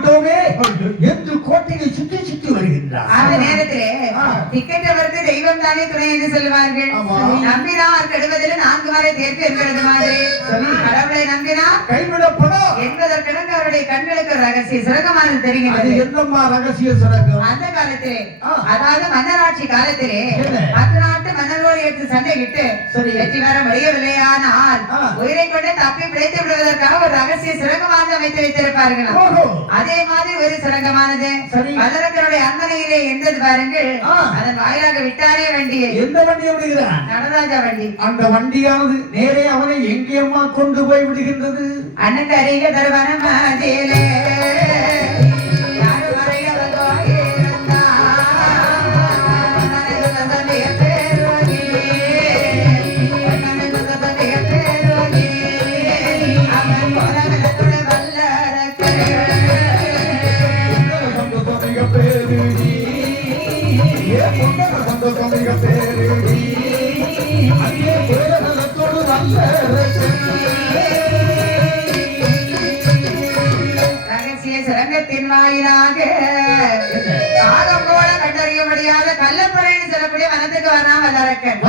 விட்டோமே என்று கோட்டையை சுற்றி சுற்றி வருகின்றார். அந்த நேரத்திலே திக்கற்றவருக்கு தெய்வம் தானே துணை என்று சொல்லுவார்கள். நம்பினார் கெடுவதில் 4 வரை தேர்ப்பு என்கிறது மாதிரி கடவுளை நம்பினார் கைவிடப்படும் என்பதற்கிடங்க அவருடைய கண்களுக்கு ஒரு ரகசிய சுரங்கமானது தெரிகிறது. என்னம்மா ரகசிய சுரங்கம்? அந்த காலத்திலே, அதாவது மன்னராட்சி காலத்திலே 10 நாட்டு மன்னர்களோடு எடுத்து சண்டையிட்டு வெற்றி பெற முடியவில்லையானால் உயிரை கொண்டு தப்பி பிழைத்து விடுவதற்காக ஒரு ரகசிய சுரங்கமானது அமைத்து வைத்திருப்பார்கள். அதே மாதிரி ஒரு சுரங்கமானது வல்லரக்கருடைய அரண்மனையிலே இருந்தது பாருங்கள். அதன் வாயிலாக விட்டாரே வண்டியை. எந்த வண்டியை விடுகிறார்? நடராஜா வண்டி. அந்த வண்டியானது நேரே அவனை எங்கேயம்மா கொண்டு போய் விடுகின்றது? அண்ணன் அருக தருவன மாதிலே ரகசிய சுரங்கத்தின் வாயிலாக காலம் போல கண்டறிய முடியாத கள்ளப்பறைன்னு சொல்லக்கூடிய வனத்துக்கு வரான் வல்லரக்கன்.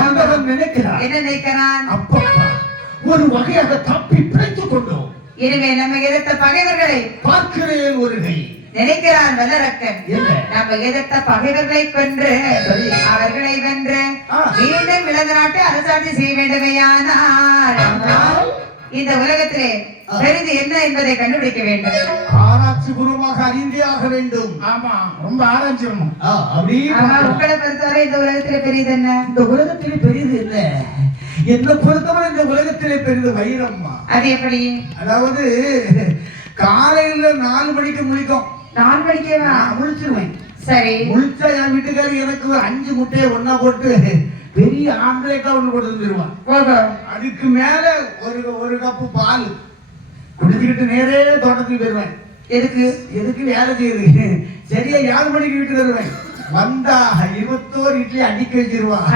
என்ன நினைக்கிறான்? ஒரு வகையாக தப்பி பிழைத்துக் கொண்டோம். எனவே நம்ம எதிர்த்த பகைவர்களை பார்க்கிறேன் ஒரு கை நினைக்கிறான் வல்லரக்கன். நம்ம எதிர்த்த பகைவர்களை கொன்று அவர்களை வென்று மீண்டும் விலங்கு நாட்டு அரசாட்சி செய்ய வேண்டுமையானால் இந்த உலகத்திலே பெரிது என்ன என்பதை கண்டுபிடிக்க வேண்டும். ஆராய்ச்சி பூர்வமாக அறிந்தே ஆக வேண்டும். ஆமா, ரொம்ப ஆராய்ச்சியணும். உங்களை பொறுத்தவரை இந்த உலகத்திலே பெரியது என்ன? இந்த உலகத்திலே பெரியது என்ன? என்ன பொறுத்தவரை இந்த உலகத்திலே பெரிது வைரம்மா. அது எப்படி? அதாவது காலையில 4 மணிக்கு முழிக்கும். 4 மணிக்கே முழிச்சிருவேன். சரி, முழிச்சா என் வீட்டுக்காரி எனக்கு 5 முட்டையை ஒன்னா போட்டு பெரிய ஆம்லேட்டா ஒண்ணு போட்டு தந்துருவான். அதுக்கு மேல ஒரு கப்பு பால் குடிச்சுக்கிட்டு நேரே தோட்டத்துக்கு போயிருவேன். எதுக்கு வேலை செய்யுது. சரியா 7 மணிக்கு வீட்டுக்கு வருவேன். வந்தா 21 இட்லி அடிக்க வச்சிருவான்.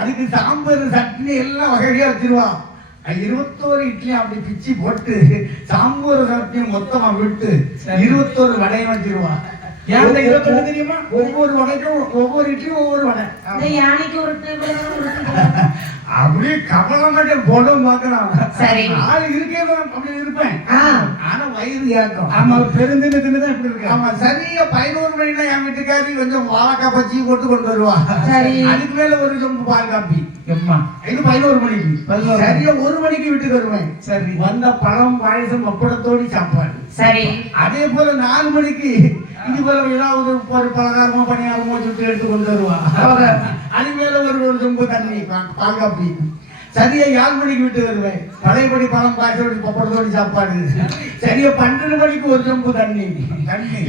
அதுக்கு சாம்பார் சட்னி எல்லாம் வகையா வச்சிருவான். 21 இட்லி அப்படி பிச்சு போட்டு சாம்பார் சட்னி மொத்தமா விட்டு 21 வடையும் வச்சிருவான். தெரியுமா? ஒவ்வொரு வடைக்கும் ஒவ்வொரு இட்லியும் ஒவ்வொரு வடை. அப்படியே கவலை மட்டும் போட பாக்கலாம். ஆள் இருக்கே அப்படி இருப்பேன். ஆனா வயிறு ஏற்கும். ஆமா, பெருந்தின்னு தின்னுதான் இப்படி இருக்கு. ஆமா, சரியா 11 மணினா என் வீட்டுக்காரி கொஞ்சம் வாழைக்காய் பச்சி போட்டு கொண்டு வருவா. அதுக்கு மேல ஒரு சொம்பு பால் காப்பி. இது 11 மணிக்கு. சரியா 1 மணிக்கு வீட்டுக்கு வருவேன். சரி, வந்த பழம் பாயசம் அப்படத்தோடு சாப்பாடு. சரி, அதே போல 4 மணிக்கு இது போல ஏதாவது ஒரு பலகாரமோ பணியாரமோ சுட்டு எடுத்து கொண்டு வருவா. அது மேல ஒரு சொம்பு தண்ணி பால் காப்பி. சரியா 7 மணிக்கு விட்டு வருவேன். பழையபடி பழம் பாய்ச்சோடி பப்படத்தோடி சாப்பாடு. சரியா 12 மணிக்கு ஒரு சொம்பு தண்ணி.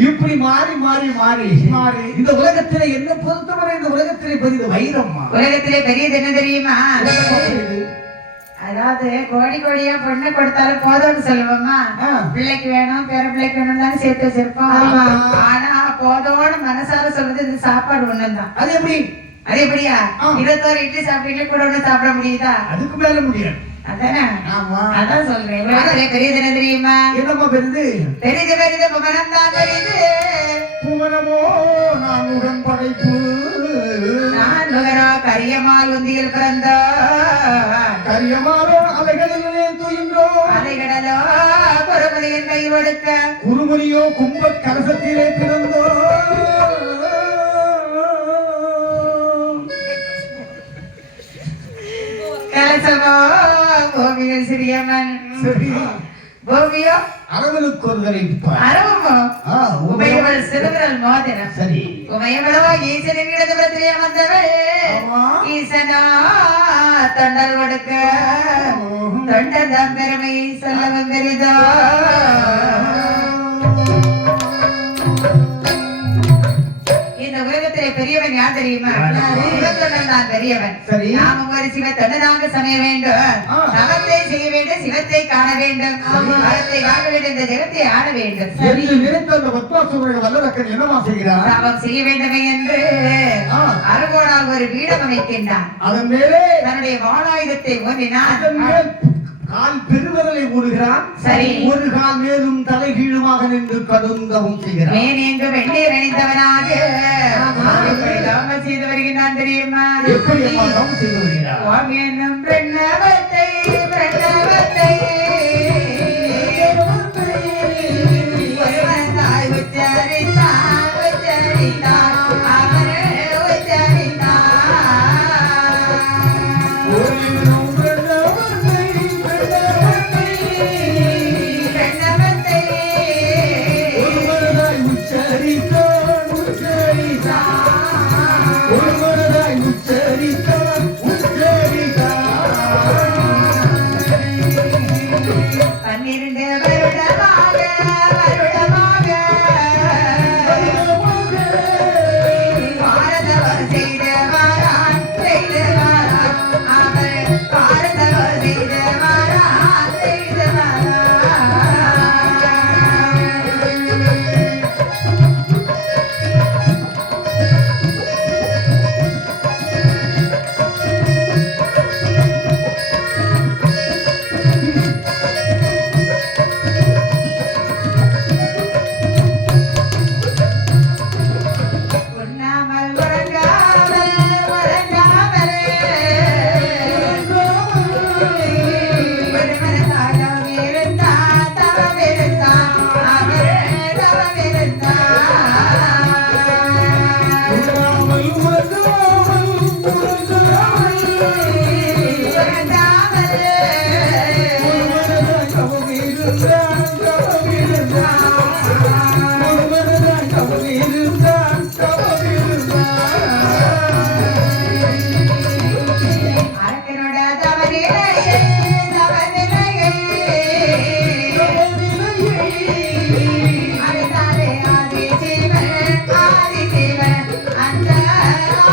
இப்படி மாறி மாறி மாறி மாறி இந்த உலகத்திலே என்ன பொறுத்தவரை இந்த உலகத்திலே பெரியது வைரம்மா. உலகத்திலே பெரியது என்ன தெரியுமா? அதாவது கோடி கோடியா பொண்ணு கொடுத்தாலும் போதும்னு சொல்லுவோமா? பிள்ளைக்கு வேணும், பேர பிள்ளைக்கு வேணும் தானே சேர்த்து வச்சிருப்போம். ஆனா போதோன்னு மனசார சொல்றது இந்த சாப்பாடு ஒண்ணுதான். அது எப்படி? அது எப்படியா? 21 இட்லி சாப்பிட்டீங்களே கூட ஒண்ணு சாப்பிட முடியுதா? அதுக்கு மேல முடியாது. அதானே? அதான் சொல்றேன். உலகத்திலே பெரியது என்ன தெரியுமா? என்னமா பெரிது? பெரிது பெரிது புவனம் தான் பெரிது. புவனமோ நான் உடன் படைப்பு. நான் நுகரோ கரியமால் உந்தியில் பிறந்தோ. கரியமாலோ அலைகளிலே துயின்றோ. அலைகடலோ குருமணியின் கை ஒடுக்க. குருமணியோ கும்ப கலசத்திலே பிறந்தோ. கலசமோ பூமியில் சிறியவன். பூமியோ அரவலுக்கு ஒரு தரைப்பார். அரவமோ உமையவள் சிறுவிரல் மோதிரம். சரி, உமையவளவோ ஈசனின் இடதுபுறத்திலே வந்தவள். ஈசனோ தொண்டல் கொடுக்க. தொண்டர்தான் பெருமை சொல்லவும் பெரிதோ. இந்த உலகத்திலே பெரியவன் யார் தெரியுமா? சிவத்தொண்டன் தான் பெரியவன். நாமும் ஒரு சிவத்தொண்டனாக சமைய வேண்டும். தவத்தை செய்ய வேண்டும், சிவத்தை காண வேண்டும், மரத்தை காண வேண்டும், இந்த ஜெகத்தை ஆட வேண்டும். தவம் செய்ய வேண்டுமே என்று அருகோடால் ஒரு பீடம் அமைக்கின்றான். அதன் மேலே தன்னுடைய வாளாயுதத்தை ஓவினான். கால் பெருவிரலை ஊடுகிறான். சரி. ஒரு கால் மேலும் தலைகீழுமாக நின்று கடுங்கவும் செய்கிறான். மேனெங்கு வெந்நீர் அணிந்தவனாக எப்படி தவம் செய்து வருகின்றான் தெரியுமா? எப்படி அம்மா தவம் செய்து வருகிறார்? ஓம் என்னும் பிரணவத்தை ஒருவனாய் உச்சரித்தான் அவரே உச்சரித்தான். பிரணவத்தை ஒருவனாய் உச்சரித்தான் ஒருவனாய் உச்சரித்தான் 12 வருடமாக பாரதவர் செய்து வாரான் அவர் பாரதவர் செய்து வாரான் செய்து வாரான். உண்ணாமல் உறங்காமல் ஒரு மனதாக இருந்தான் தவம் இருந்தான் அவரே தவம் இருந்தான். அரக்கனோட தவநிலையே அதுதானே ஆதிசிவன் அந்த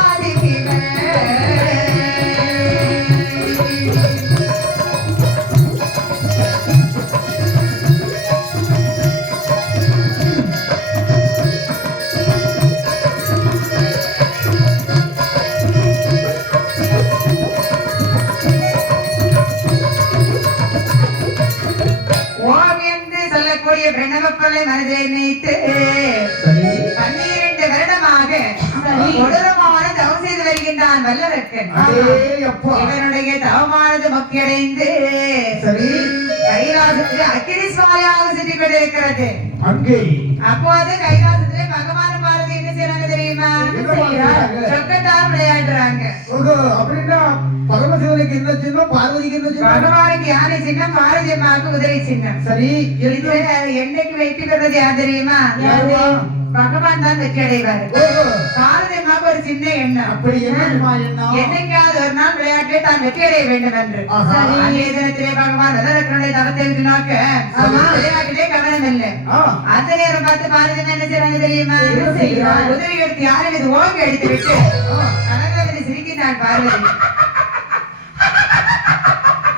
ஆதிசிவன். ஓம் என்று சொல்லக்கூடிய பிரணவப்பொருளை மனதை நினைத்து 12 வருடமாக கொடூரமான தவம் செய்து வருகின்றான் வல்லரக்கன். இவனுடைய தவமானது முக்கியடைந்து கைலாசத்தில் அக்கினி சுவாலையாக சென்று கொண்டிருக்கிறது. அப்போது கைலாசத்திலே பகவான் பாரதி என்ன செய்யறாங்க தெரியுமா? சொக்கட்டால் விளையாடுறாங்க. அப்படின்னா பரமசிவனுக்கு என்ன சின்னம், பார்வதிக்கு என்ன சின்னம்? பகவானுக்கு யானை சின்னம், பாரதி அம்மாவுக்கு குதிரை சின்னம். சரி. இதுல என்னைக்கு வெற்றி பெறுவது யார் தெரியுமா? பகவான் தான் வெற்றி அடைவாரு. பாரதி அம்மாவுக்கு ஒரு சின்ன எண்ணம். அப்படி என்னமா எண்ணம்? என்னைக்காவது ஒரு நாள் விளையாட்டை தான் வெற்றி அடைய வேண்டும் என்று. அன்றைய தினத்திலே பகவான் வல்லரக்கனுடைய தவத்தை நோக்க விளையாட்டிலே கவனம் இல்லை. அந்த நேரம் பார்த்து பாரதி அம்மா என்ன செய்யறாங்க தெரியுமா? உதவி எடுத்து யாரும் இது ஓங்கி எடுத்து விட்டு கனகவதி சிரிக்கின்றான் பார்வதி.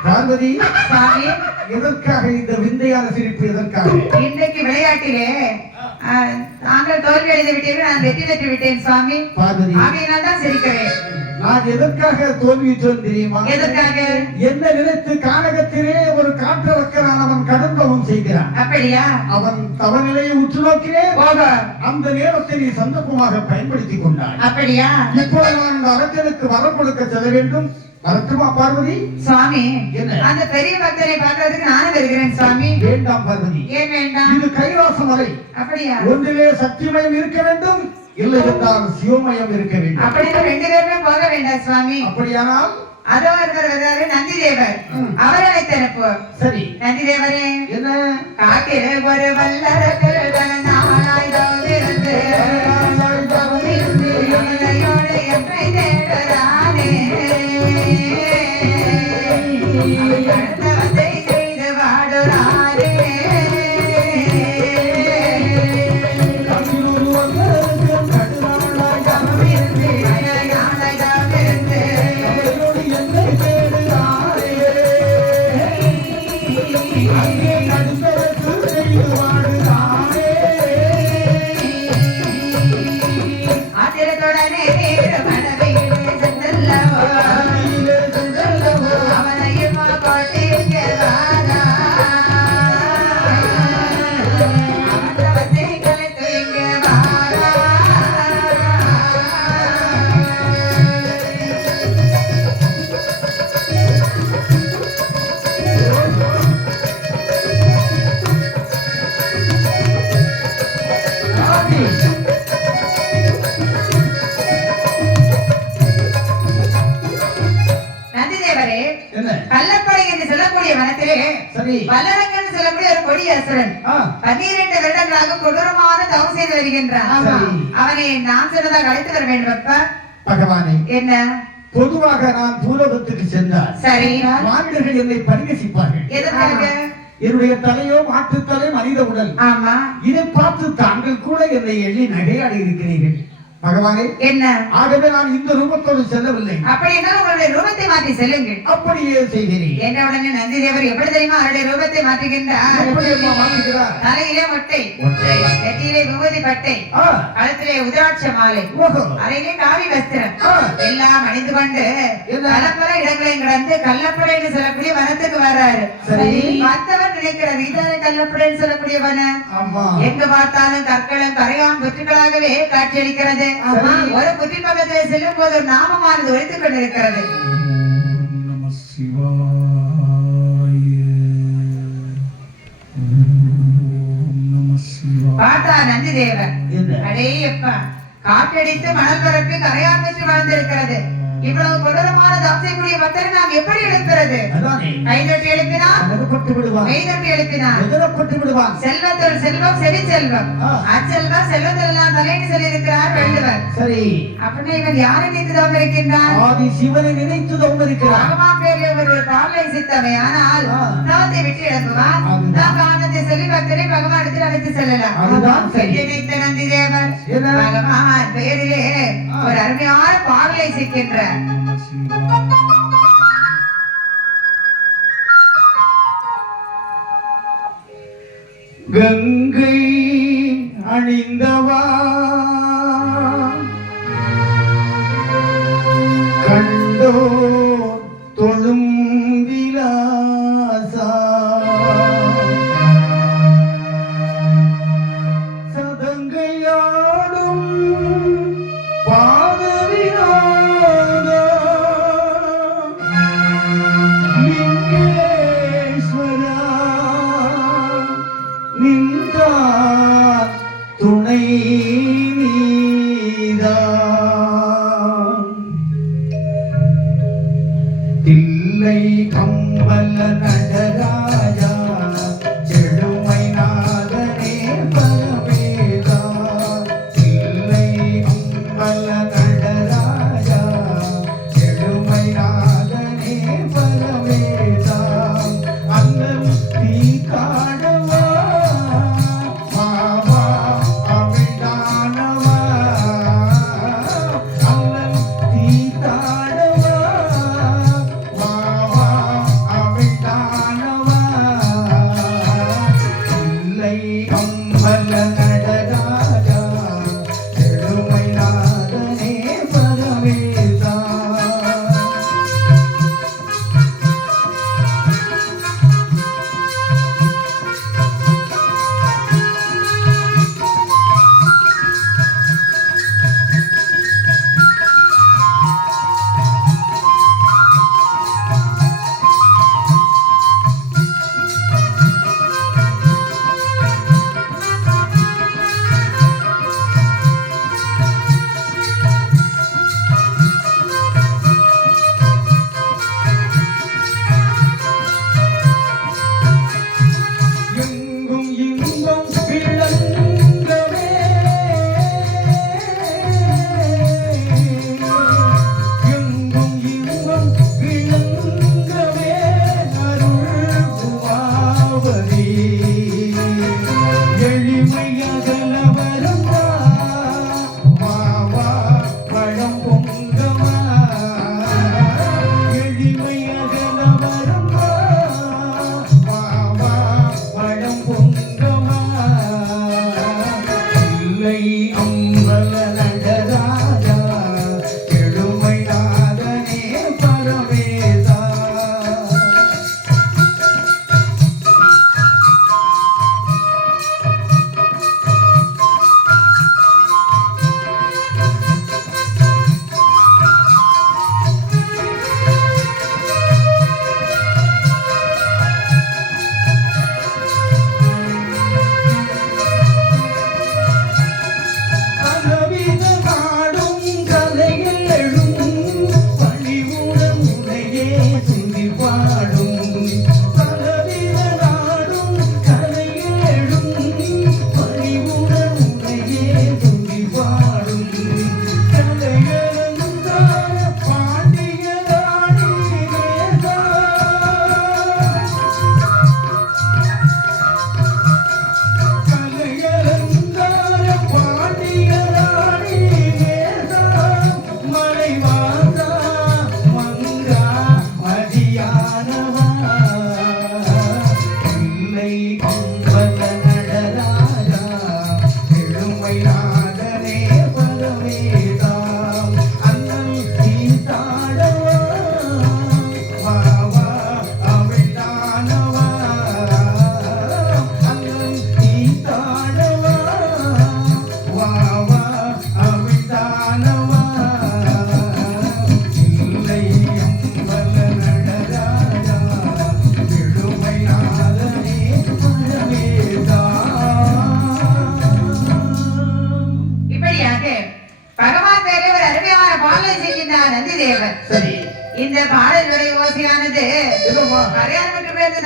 பார்வதி, சுவாமி, எதற்காக இந்த விந்தையான சிரிப்பு? எதற்காக? இன்றைக்கு விளையாட்டிலே தாங்கள் தோல்வி அடைந்து விட்டீர்கள், நான் வெற்றி பெற்று விட்டேன் சுவாமி. பார்வதி, ஆகையினால் தான் சிரிக்கிறேன். நான் எதற்காக தோல்வியுற்றேன் தெரியுமா? எதற்காக? என்ன நினைத்து கானகத்திலே ஒரு காற்றவக்கரான் அவன் கடந்தவன் செய்கிறான். அப்படியா? அவன் தவநிலையை உற்று நோக்கினேன். அந்த நேரத்தை நீ சந்தர்ப்பமாக பயன்படுத்திக் கொண்டாய். அப்படியா? இப்போது நான் அந்த அரக்கனுக்கு வரம் கொடுக்க செல்ல வேண்டும். வரட்டுமா பார்வதி? சுவாமி, என்ன? அந்த பெரிய பக்தரை பார்க்கிறதுக்கு நானும் வருகிறேன் சுவாமி. வேண்டாம் பார்வதி. ஏன் வேண்டாம்? இது கைலாசம் வரை. அப்படியா? ஒன்றிலே சக்திமயம் இருக்க வேண்டும், இல்லை என்றால் சிவமயம் இருக்க வேண்டும். அப்படின்னா 2 பேருமே போக வேண்டாம் சுவாமி. அப்படியானால் அதோ ஒருவர் வருவாரு, நந்தி தேவர். அவரை வைத்து அனுப்புவோம். சரி. நந்தி தேவரே, என்ன? காட்டிலே ஒரு வல்லரக்கர் நாளாய் தோன்றிருந்து இளையோடு என்னை தேடுறானே. அடுத்தவத்தை செய்து வாடுறானே. அங்கே நடுத்தரத்து செய்து வாடுகிறான். சரி. வல்லரக்கன் சொல்லக்கூடிய ஒரு கொடிய அசுரன் 12 வருடங்களாக கொடூரமான தவம் செய்து வருகின்றான். சரி. அவனை நான் சொன்னதாக அழைத்து வர வேண்டும் அப்பா. பகவானே, என்ன? பொதுவாக நான் பூலோகத்துக்கு சென்றால் சரி, மானிடர்கள் என்னை பரிகசிப்பார்கள். எதற்காக? என்னுடைய தலையோ மாற்று தலை மனித உடல். ஆமா, இதை பார்த்து தாங்கள் கூட என்னை எள்ளி நகையாடி இருக்கிறீர்கள். பகவானே, என்ன? ஆகவே நான் இந்த ரூபத்தோடு செல்லவில்லை. அப்படின்னா உங்களுடைய ரூபத்தை மாற்றி செல்லுங்கள். அப்படியே செய்கிறேன். என்ற உடனே நந்தி தேவர் எப்படி தெரியுமா அவருடைய ரூபத்தை மாற்றுகின்றார்? எப்படி அம்மா மாற்றுகிறார்? தலையிலே மொட்டை, நெற்றியிலே விபூதி பட்டை, கழுத்திலே உதிராட்ச மாலை, அறையிலே காவி வஸ்திரம் எல்லாம் அணிந்து கொண்டு கலப்பட இடங்களையும் கடந்து கள்ளப்படைன்னு சொல்லக்கூடிய வனத்துக்கு வர்றாரு. மற்றவர் நினைக்கிறார் இதான கள்ளப்படைன்னு சொல்லக்கூடிய வனம். எங்க பார்த்தாலும் கற்களும் கரையான் புற்றுகளாகவே காட்சியளிக்கிறது. ஒரு புற்றி பக்கத்திலே செல்லும் போது ஒரு நாமமானது ஒழித்துக் கொண்டிருக்கிறது. நம சிவாய. பார்த்தா நந்தி தேவர், அடே அப்பா, காற்றடித்து மணல் பரப்பி கரையான் பெற்று வாழ்ந்திருக்கிறது. இவ்வளவு கொடூரமான தவசைக்குரிய பக்தரை நாம் எப்படி எழுப்புறது? கைதட்டி எழுப்பினார், கைதட்டி எழுப்பினார். செல்வத்தோடு செல்வம், செவி செல்வம், அச்செல்வம் செல்வத்தில் எல்லாம் தலைன்னு சொல்லி இருக்கிறார் வள்ளுவர். சரி, அப்படின்னா இவன் யாரை நினைத்து தவம் இருக்கின்றான்? ஆதி சிவனை நினைத்து தவம் இருக்கிறார். பகவா பேரில் ஒரு பாலை சித்தவை, ஆனால் தவத்தை விட்டு எழுப்புவான். நாம் ஆனந்தை சொல்லி பக்தரை பகவானிடத்தில் அழைத்து செல்லலாம். நினைத்த நந்தி தேவர் பகவான் பேரிலே ஒரு அருமையான பாடலை சிக்கின்ற கங்கை அணிந்தவா கண்டோ தொழும் விலாசா சதங்கையாடும் துணை நீதான் தில்லை கம்பல நடராஜா செழுமை நாதனே பரமேதா தில்லை கம்பல நடராஜா செழுமை நாதனே பரமேதா அண்ணன் தீ காணவா சரி. இந்த பாடலுடைய ஓசையானது என்னம்மா? கரையான்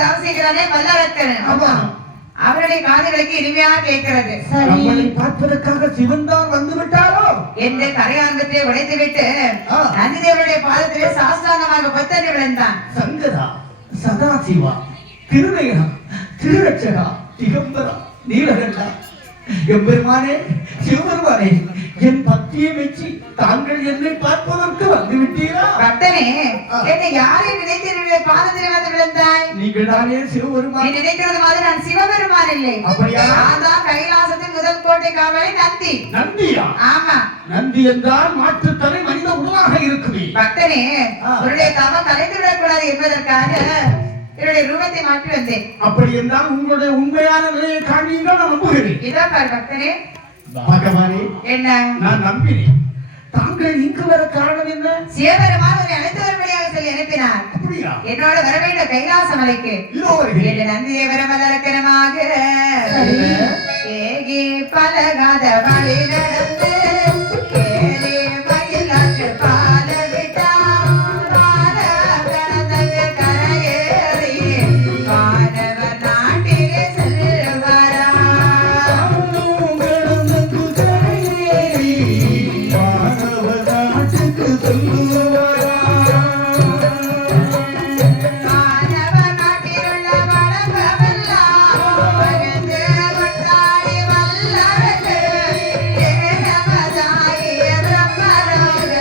தவசிக்கிறானே வல்லரக்கன் ஆமா. அவருடைய காதுகளுக்கு இனிமையா கேட்கிறது. நம்மளை பார்ப்பதற்காக சிவன் தான் வந்து விட்டாரோ என்று கரையான்பத்தை உடைத்து விட்டு நந்திதேவனுடைய பாதத்திலே சாஸ்தாங்கமாக பத்தனை விழுந்தான். சங்கரா, சதாசிவா, திருநயனா, திருரட்சகா, திகம்பரா, நீலகண்டா, எம்பெருமானே, சிவபெருமானே, என் பக்தியை மெச்சி தாங்கள் என்னை பார்ப்பதற்கு வந்து விட்டீரா? பக்தனே, என்னை யாரை நினைத்து என்னுடைய பாதத்திலே வந்து விழுந்தாய்? நீங்கள் தானே சிவபெருமான். நீ நினைக்கிறது மாதிரி நான் சிவபெருமான் இல்லை. அப்படியா? நான் தான் கைலாசத்தின் முதல் கோட்டை காவலை நந்தி. நந்தியா? ஆமா. நந்தி என்றால் மாற்றுத்தலை மனித உருவாக இருக்குமே. பக்தனே, உன்னுடைய தவம் கலைந்து விடக்கூடாது என்பதற்காக என்னுடைய ரூபத்தை மாற்றி வந்தேன். அப்படி என்றால் உங்களுடைய உண்மையான நிலையை காண்பீர்கள் நான் நம்புகிறேன். இதோ பார் பக்தனே. பகவானே, என்ன? நான் நம்பினேன். தாங்கள் இங்கு வர காரணம் என்ன? சிவபெருமான் உன்னை அழைத்து வரும்படியாக சொல்லி அனுப்பினார். அப்படியா? என்னோட வர வேண்டும் கைலாச மலைக்கு. இதோ வருகிறேன். என்று நந்திதேவர மலரக்கரமாக ஏகி பலகாத வழி நடந்து ஏறி மயிலாற்று பால விட்டார். கடந்தங்கு கரையேறி வானவர் நாட்டிலே செல்வாரா. வானவர் நாட்டிலுள்ள வளங்கமெல்லாம் பகிர்ந்து கொண்டாடி வல்லரசு ஏகமதாகிய பிரம்மலோக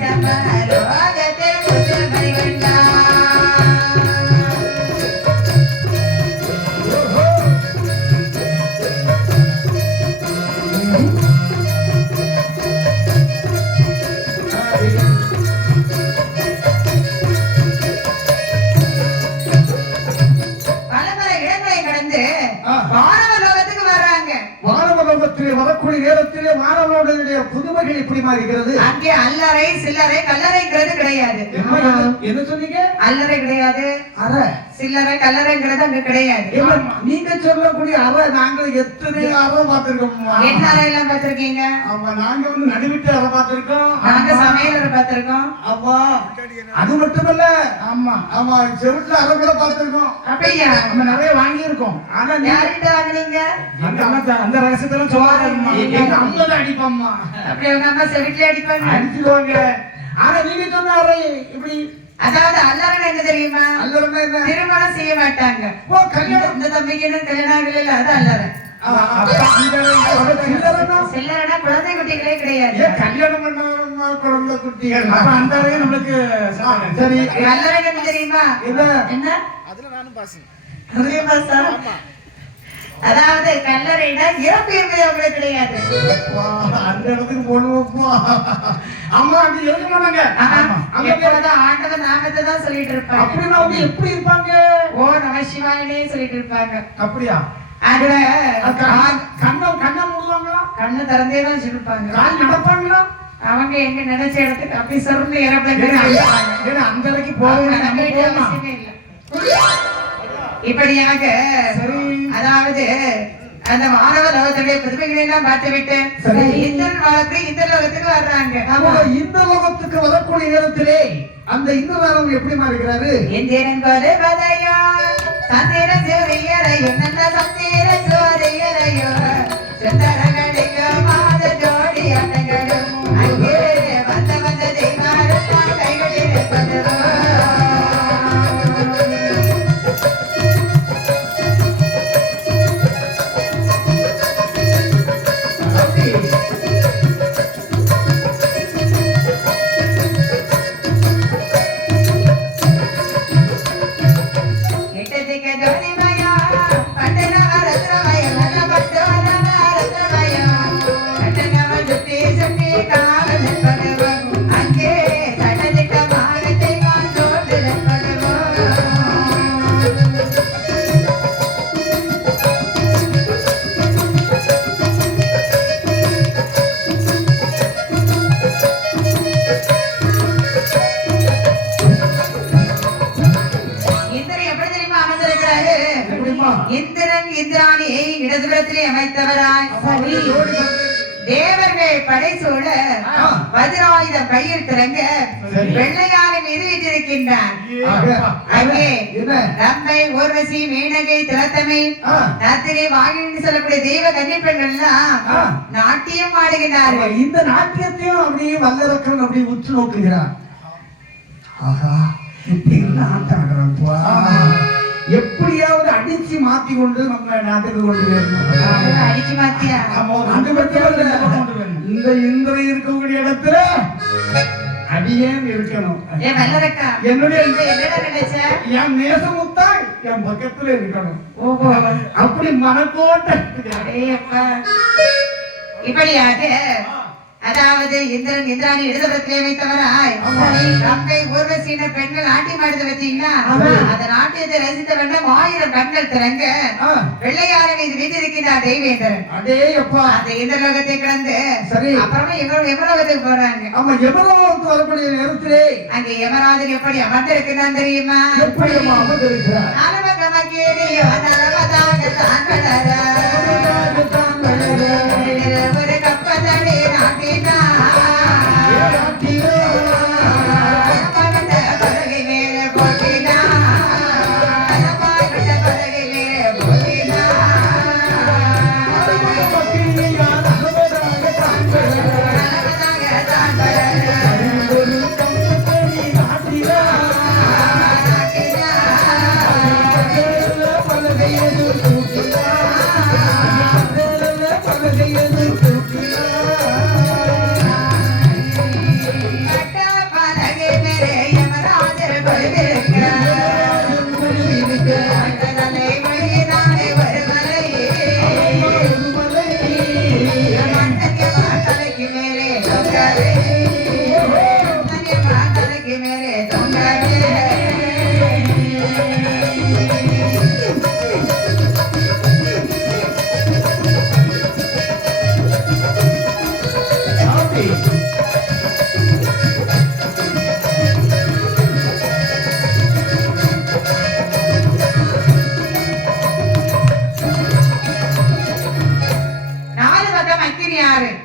சமலோகத்தில் முதுமை கண்டார். பல பல இடங்களை கடந்து வானவர் லோகத்துக்கு வர்றாங்க. மாணவலோகத்திலே வரக்கூடிய நேரத்திலே மாணவர்களுடைய புதுமைகள் எப்படி மாறுகிறது? அங்கே அல்லறை சில்லறை கல்லறைங்கிறது கிடையாது. என்ன சொன்னீங்க? அல்லறை கிடையாது, அறை, சில்லறை கல்லறைங்கிறது அங்க கிடையாது. நீங்க சொல்லக்கூடிய அறை நாங்கள் எத்தனை அறை பார்த்திருக்கோம். என்ன அறை எல்லாம் பார்த்திருக்கீங்க? ஆமா, நாங்க வந்து நடுவிட்டு அறை பார்த்திருக்கோம். நாங்க சமையலறை பார்த்திருக்கோம். ஆமா, அது மட்டுமல்ல, ஆமா ஆமா செவுட்டுல அறை கூட பார்த்திருக்கோம். அப்படியா? நம்ம நிறைய வாங்கி இருக்கோம். ஆனா யார்கிட்ட வாங்குனீங்க? அந்த ரகசியத்தெல்லாம் சொல்லாதம்மா. எங்க அம்மா தான் அடிப்பாம்மா. அப்படி உங்க அம்மா செவிட்ல அடிப்பாங்க. அடிச்சிடுவாங்க. ஆனா நீங்க சொன்ன அறை இப்படி, அதாவது அல்லறை என்ன தெரியுமா? அல்லறன்னா என்ன? திருமணம் செய்ய மாட்டாங்க. ஓ, கல்யாணம். இந்த தம்பிக்கு இன்னும் கல்யாணம் ஆகல, இல்ல அது அல்லறை. சில்லறைனா குழந்தை குட்டிகளே கிடையாது. கல்யாணம் பண்ண குழந்தை குட்டிகள் அந்த அறையும் நம்மளுக்கு சரி. அல்லறை என்ன தெரியுமா? என்ன? அதுல பாசா? அதாவது கல்லறைனா இறப்பு என்பது அவங்களுக்கு கிடையாது. அந்த இடத்துக்கு போடுவோம். அம்மா அங்க இருக்க மாட்டாங்க. எப்பொழுதும் ஆண்டவர் நாமத்தை தான் சொல்லிட்டு இருப்பாங்க. அப்படின்னா அவங்க எப்படி இருப்பாங்க? ஓ நம சிவாயனே சொல்லிட்டு இருப்பாங்க. அப்படியா? அதுல கண்ணை மூடுவாங்களா? கண்ணு திறந்தே தான் வச்சிருப்பாங்க. கால் நடப்பாங்களா? அவங்க எங்க நினைச்ச இடத்துக்கு அப்படி சொர்ந்து ஏரோப்ளேன் அந்த இடத்துக்கு போகணும். இப்படியாக அதாவது அந்த மாணவ லோகத்துடைய புதுமைகளை எல்லாம் பார்த்து விட்டு இந்திரன் வாழ்க்கை இந்த லோகத்துக்கு வர்றாங்க. இந்த லோகத்துக்கு வரக்கூடிய நேரத்திலே அந்த இந்திரன் எப்படி மாறுகிறாரு? இந்திரன் வருவதையோ சந்திர சூரியரையோ நல்ல சந்திர சூரியரையோ சுந்தரகடியோ மாத ஜோடி அட்டங்களும் அங்கே வந்த வந்த தெய்வாரெல்லாம் கைகளில் இருப்பதுவோ. எப்படிமா? இந்திரன் இந்திராணியை இடதுபுறத்திலே அமைத்தவராய் தேவர்கள் படைசூழ வஜ்ராயுதம் கையில் திறங்க வெள்ளையானை மீது வீட்டிருக்கின்றான். அங்கே ரம்பை, ஊர்வசி, மேனகை, திலத்தமை, நர்த்தினி, வாகினி சொல்லக்கூடிய தெய்வ கன்னிப்பெண்கள் எல்லாம் நாட்டியம் ஆடுகின்றார்கள். இந்த நாட்டியத்தையும் அப்படியே வல்லரக்கன் அப்படியே உற்று நோக்குகிறார். ஆஹா, இப்படி ஆட்டம் ஆடுறப்பா, எப்படியாவது அடிச்சு மாத்தி கொண்டு நம்ம நாட்டுக்கு கொண்டு வரணும். அடிச்சு மாத்தியா? அது மட்டும் இந்த இந்திர இருக்கக்கூடிய இடத்துல அடியேன் இருக்கணும். என்னுடைய என் நேசமுத்தா என் பக்கத்துல இருக்கணும். அப்படி மனக்கோட்டை இப்படியாக அதாவது இந்திரன் இந்திராணி இடதுபுறத்திலே வைத்தவராய் ரம்பை, ஊர்வசியின பெண்கள் நாட்டியம் ஆடுது வச்சீங்கன்னா அந்த நாட்டியத்தை ரசித்த வேண்டும் 1000 கண்கள் திறங்க வெள்ளையாரை மீது வீட்டிருக்கிறார் தெய்வேந்திரன். அந்த இந்திரலோகத்தை கடந்து அப்புறமா யமலோகத்துக்கு போறாங்க. ஆமா, யமலோகத்துக்கு வரக்கூடிய நேரத்திலே அங்க யமராஜன் எப்படி அமர்ந்திருக்கிறான் தெரியுமா? எப்படி அமர்ந்திருக்கிறார்? நலமகமகேரியோ நலமதாக தாங்களரா ஒரு கப்பதடே நாட்டினா பலகை மேலே போட்டினா பலகை மேலே போட்டினா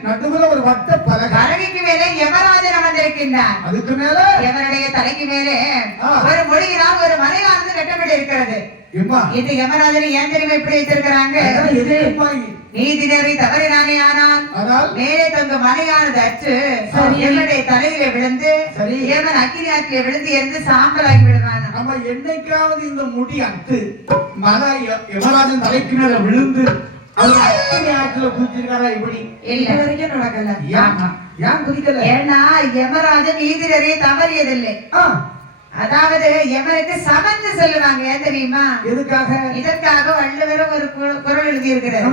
நடுவுல ஒரு வட்ட பலகை, பலகைக்கு மேலே யமராஜன் அமர்ந்திருக்கின்றான். அதுக்கு மேல யமனுடைய தலைக்கு மேலே ஒரு மொழியினால் ஒரு மலையானது கட்டப்பட்டு இருக்கிறது. இது யமராஜனை ஏன் தெரியுமா இப்படி வைத்திருக்கிறாங்க? நீதிநெறி தவறினானே ஆனால் மேலே தங்க மலையானது அற்று யமனுடைய தலையில விழுந்து யமன் அக்கினி ஆற்றில விழுந்து இருந்து சாம்பலாகி விடுவான். நம்ம என்னைக்காவது இந்த முடி அத்து மலை யமராஜன் தலைக்கு மேல விழுந்து அவர் அக்கினி ஆற்றில குதிச்சிருக்காரா? இப்படி இல்ல வரைக்கும் நடக்கல. ஏன் குதிக்கல? ஏன்னா யமராஜன் நீதிநெறியை தவறியதில்லை. அதாவது யமனுக்கு சமந்து சொல்லுவாங்க. ஏன் தெரியுமா? எதுக்காக? இதற்காக வள்ளுவர் ஒரு குறள் எழுதி இருக்கிறார்.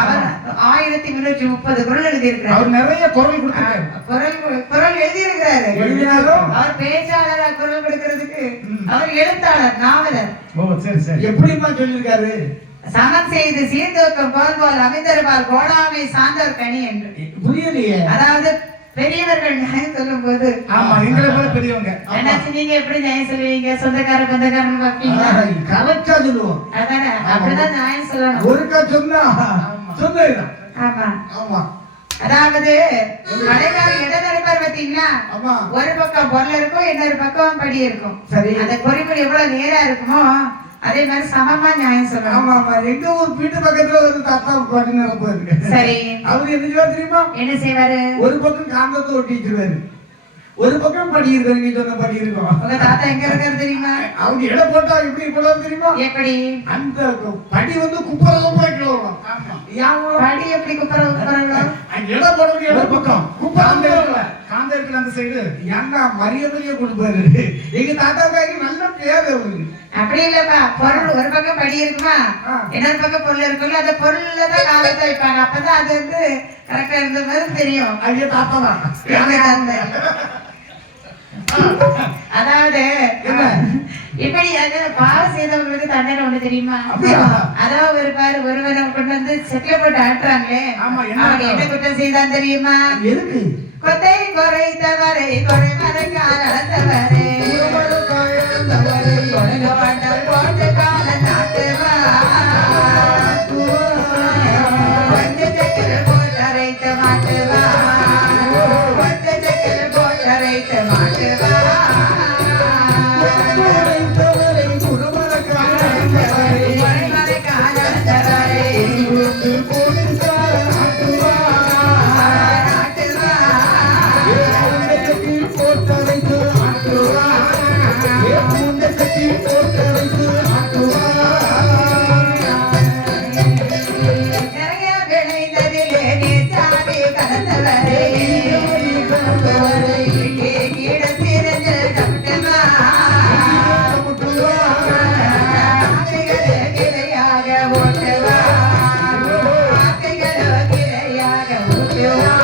அவர் 1330 குறள் எழுதி இருக்கிறார். அவர் நிறைய குறள் கொடுத்தாரு. குறள் எழுதி இருக்கிறாரு. அவர் பேச்சாளரா குறள் கொடுக்கிறதுக்கு அவர் எழுத்தாளர், நாவலர். சரி சரி. எப்படிமா சொல்லியிருக்காரு? சமன் செய்து சீர்தூக்கம் போல் அமைந்தருவார் கோடாமை சார்ந்தவர் கனி என்று. புரியலையே. அதாவது பெரியவர்கள் நியாயம் சொல்லும் போது, ஆமா, எங்களை போல பெரியவங்க. என்னாச்சு, நீங்க எப்படி நியாயம் சொல்லுவீங்க? சொந்தக்காரன் பாப்பீங்களா? கரெக்டா சொல்லுவோம். அதானே, அப்படிதான் நியாயம் சொல்லணும். ஒருக்கா சொன்னா சொன்னதுதான். ஆமா ஆமா. அதாவது கடைக்கார இடம் நடப்பார் பாத்தீங்களா? ஒரு பக்கம் பொருள் இருக்கும், இன்னொரு பக்கம் படி இருக்கும். சரி, அந்த பொறிமுறை எவ்வளவு நேரா இருக்குமோ அதே மாதிரி சமமா நியாயம் சொல்லணும். ஆமா ஆமா. எங்க ஊர் வீட்டு பக்கத்துல ஒரு தாத்தா பாட்டு நடப்பாரு. சரி, அவரு என்ன செய்வாரு தெரியுமா? என்ன செய்வாரு? ஒரு பக்கம் காந்தத்தை ஒட்டி வச்சிருவாரு, ஒரு பக்கம் படி இருக்கு. நீங்க சொன்ன படி இருக்கும். உங்க தாத்தா எங்க இருக்காரு தெரியுமா? அவங்க இடம் போட்டா எப்படி போலாம் தெரியுமா? எப்படி? அந்த படி வந்து குப்பரம் போய்க்கலாம். படி எப்படி குப்பரம்? இடம் போட வேண்டிய இடம் பக்கம் குப்பரம் காந்த இருக்கிற அந்த சைடு ஏன்னா மரியாதையே கொடுப்பாரு. எங்க தாத்தாவுக்கு நல்ல பேர் அவருக்கு. அப்படி இல்லப்பா, பொருள் ஒரு பக்கம் படி இருக்குமா, இன்னொரு பக்கம் பொருள் இருக்குல்ல, அந்த பொருள்ல தான் காலத்தை வைப்பாங்க. அப்பதான் அது வந்து கரெக்டா இருந்த மாதிரி தெரியும். ஐயா தாத்தா தான். அதாவது இப்படி பாவம் செய்தவங்களுக்கு தண்டனை ஒண்ணு தெரியுமா? அதாவது ஒரு பாரு, ஒருவரை கொண்டு வந்து செட்டில போட்டு ஆட்டுறாங்களே, அவங்க என்ன குற்றம் செய்தான் தெரியுமா? கொத்தை குறைத்தவரை குறை மறைக்கால் அளந்தவரை போட்டு கால நாட்டுவா போட்டு அரைத்த பிறந்தவரே கீழத்திருந்து கட்டுமா கிளையாக ஓட்டுவா கிளையாக ஓட்டுவா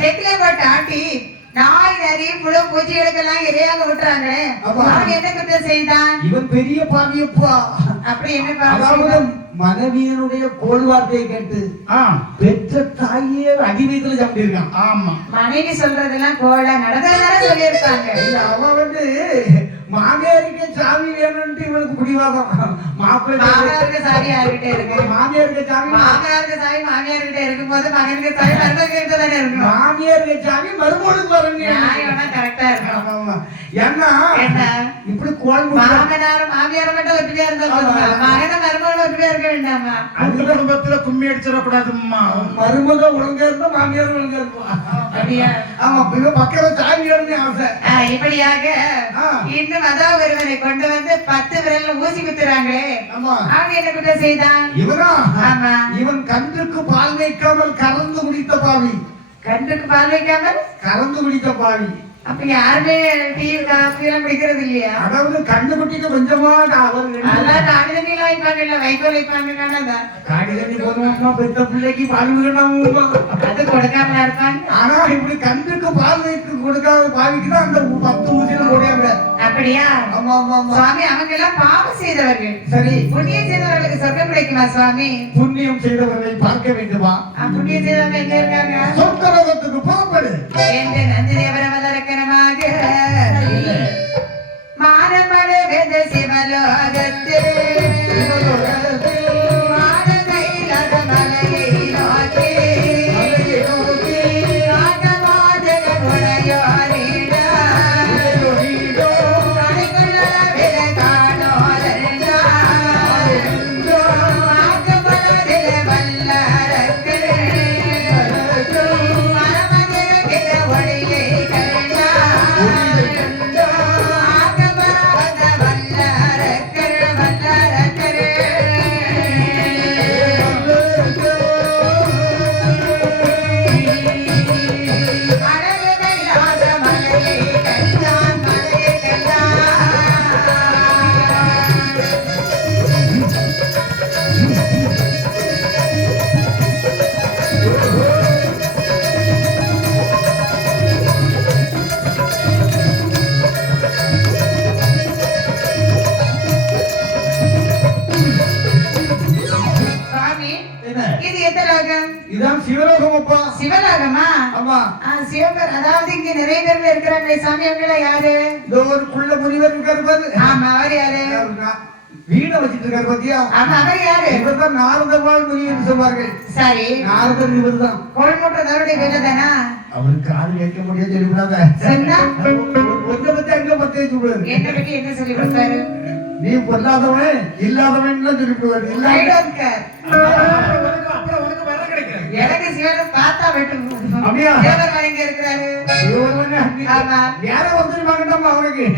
செட்டில போட்ட ஆட்டி நாய் நரி புழு பூச்சிகளுக்கெல்லாம் இரையாக விட்டுறாங்களே அவன் என்ன குற்றம் செய்தான் இவன் பெரிய பாவியப்பா அப்படி என்ன அதாவது பாவம் மனைவியனுடைய கோல் வார்த்தையை கேட்டு பெற்ற தாயே அடி வயிற்றுல சம்பிருக்கான். ஆமா மனைவி சொல்றதெல்லாம் கோல நடந்ததான சொல்லியிருப்பாங்க இல்ல அவன் வந்து மாமியாருக்கு சாமி வேணும்னு இவனுக்கு பிடிவாதம். மாமனாருக்கு சாவி யாருகிட்ட இருக்கு மாமியாருக்கு சாமி மாமனாருக்கு சாவி மாமியார்கிட்ட இருக்கும்போது மகனுக்கு சாவி மருமகனுக்கு தானே இருக்கணும் மாமியாருக்கு சாமி மருமகளுக்கு வரணும். நியாயம்னா கரெக்டா இருக்கணும் ஆமா. ஏன்னா என்ன இப்படி கோல் மாமனாரும் மாமியாரும் மட்டும் ஒற்றுமையா இருந்தா போதுமா மகனும் மருமகளும் ஒற்றுமையா இருக்க வேண்டாமா அந்த குடும்பத்துல கும்மி அடிச்சிடக்கூடாதும்மா. மருமக ஒழுங்கா இருந்தா மாமியார் ஒழுங்கா இருப்பா. அப்படியா ஆமா பக்கத்துல சாமி வேணும்னு ஆசை. இப்படியாக இன்னும் அதோ ஒருவனை கொண்டு வந்து 10 விரல்ல ஊசி குத்துறாங்களே ஆமா அவன் என்ன குற்றம் செய்தான் இவனா ஆமா இவன் கன்றுக்கு பால் வைக்காமல் கறந்து குடித்த பாவி. கண்ணுக்கு பால் வைக்காமல் கறந்து குடித்த பாவி. அப்ப யாருமே டீ காஃபி எல்லாம் குடிக்கிறது இல்லையா அதாவது கண்ணு குட்டிக்கு கொஞ்சமா அவர் அதான் காடி தண்ணி எல்லாம் வைப்பாங்கல்ல வைக்கோல் வைப்பாங்க காடி தண்ணி போதுமா பெத்த பிள்ளைக்கு பால் விடணும். அது கொடுக்காம இருப்பாங்க ஆனா இப்படி கன்றுக்கு பால் வைத்து கொடுக்காத பாவிக்கு தான் அந்த 10 ஊசியில போடாம. அப்படியா ஆமா ஆமா ஆமா சுவாமி அவங்க எல்லாம் பாவம் செய்தவர்கள் சரி புண்ணியம் செய்தவர்களுக்கு சொர்க்கம் கிடைக்குமா சுவாமி புண்ணியம் செய்தவர்களை பார்க்க வேண்டுமா? புண்ணியம் செய்தவங்க எங்க இருக்காங்க சொர்க்கலோகத்துக்கு புறப்படு என்று நந்தி தேவர வல்லரக்கணமாக மானமடு வேத சிவலோகத்து மானகைலாச மலையை நோக்கி நாகமாதக குணையோரிட கடைக்குள்ள வில காணோரண்டா ஆகமனதில வல்லரக்கு மரமதிர ஒளியை கண்டா ஆகமனத வல்லரக்கு வல்லரக்கு அழகு கைலாச மலையை கண்டான் மலையை கண்டான் சுவாமி என்ன இது எந்த லோகம் இதான் சிவலோகம் அப்பா. சிவலோகமா ஆமா சிவபர் அதாவது இங்க நிறைய பேர் இருக்கிறாங்களே சாமி அவங்கள யாரு இதோ ஒரு குள்ள முனிவர் இருக்காரு பாரு. ஆமா அவர் யாரு வீணை வச்சிட்டு இருக்காரு பாத்தியா? ஆமா அவர் யாரு இவர் தான் நாரதவாள் முனிவர் சொல்வார்கள். சரி நாரதர் இவர் தான். கோல் மூட்டர் அவருடைய வேலை தானா அவருக்கு காது கேட்க முடியாது சொல்லிவிடாத. சொன்னா ஒன்றை பத்தி அங்க பத்தே சொல்லுவாரு. என்ன பத்தி என்ன சொல்லி கொடுத்தாரு நீ பொல்லாதவன் இல்லாதவன் சொல்லிவிடுவாரு. I don't care. அப்புறம் உனக்கு வர கிடைக்காது. எனக்கு சிவன் பார்த்தா வெட்டும் அப்படியா? தேவர் எங்க இருக்கிறாரு ஆமா யார வந்துருவாங்கட்டா அவனுக்கு.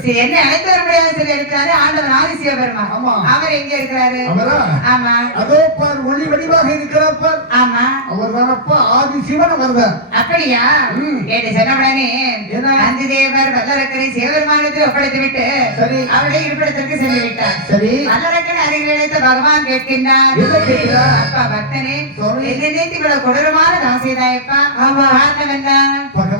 சரி, என்ன அழைத்து வர முடியாது சொல்லி எடுத்தாரு ஆண்டவர் ஆதி சிவபெருமான் ஆமா. அவர் எங்க இருக்கிறாரு அவரா ஆமா அதோ பார் ஒளி வடிவாக இருக்கிறார் பார். ஆமா அவர் தானப்பா ஆதி சிவன் அவர்தான். அப்படியா ம். கேட்டு சொன்னவுடனே என்ன? நந்தி தேவர் வல்லரக்கரை சிவபெருமானத்தில் ஒப்படைத்து விட்டு சரி. அவருடைய இருப்பிடத்திற்கு சென்று விட்டார் சரி வல்லரக்கன் அருகில் இழைத்த பகவான் கேட்கின்றார் என்ன கேட்கிறார்? அப்பா பக்தனே சுவாமி. என்னை இவ்வளவு கொடூரமான தவம் செய்தாயப்பா ஆமா. காரணம் என்ன பகவான்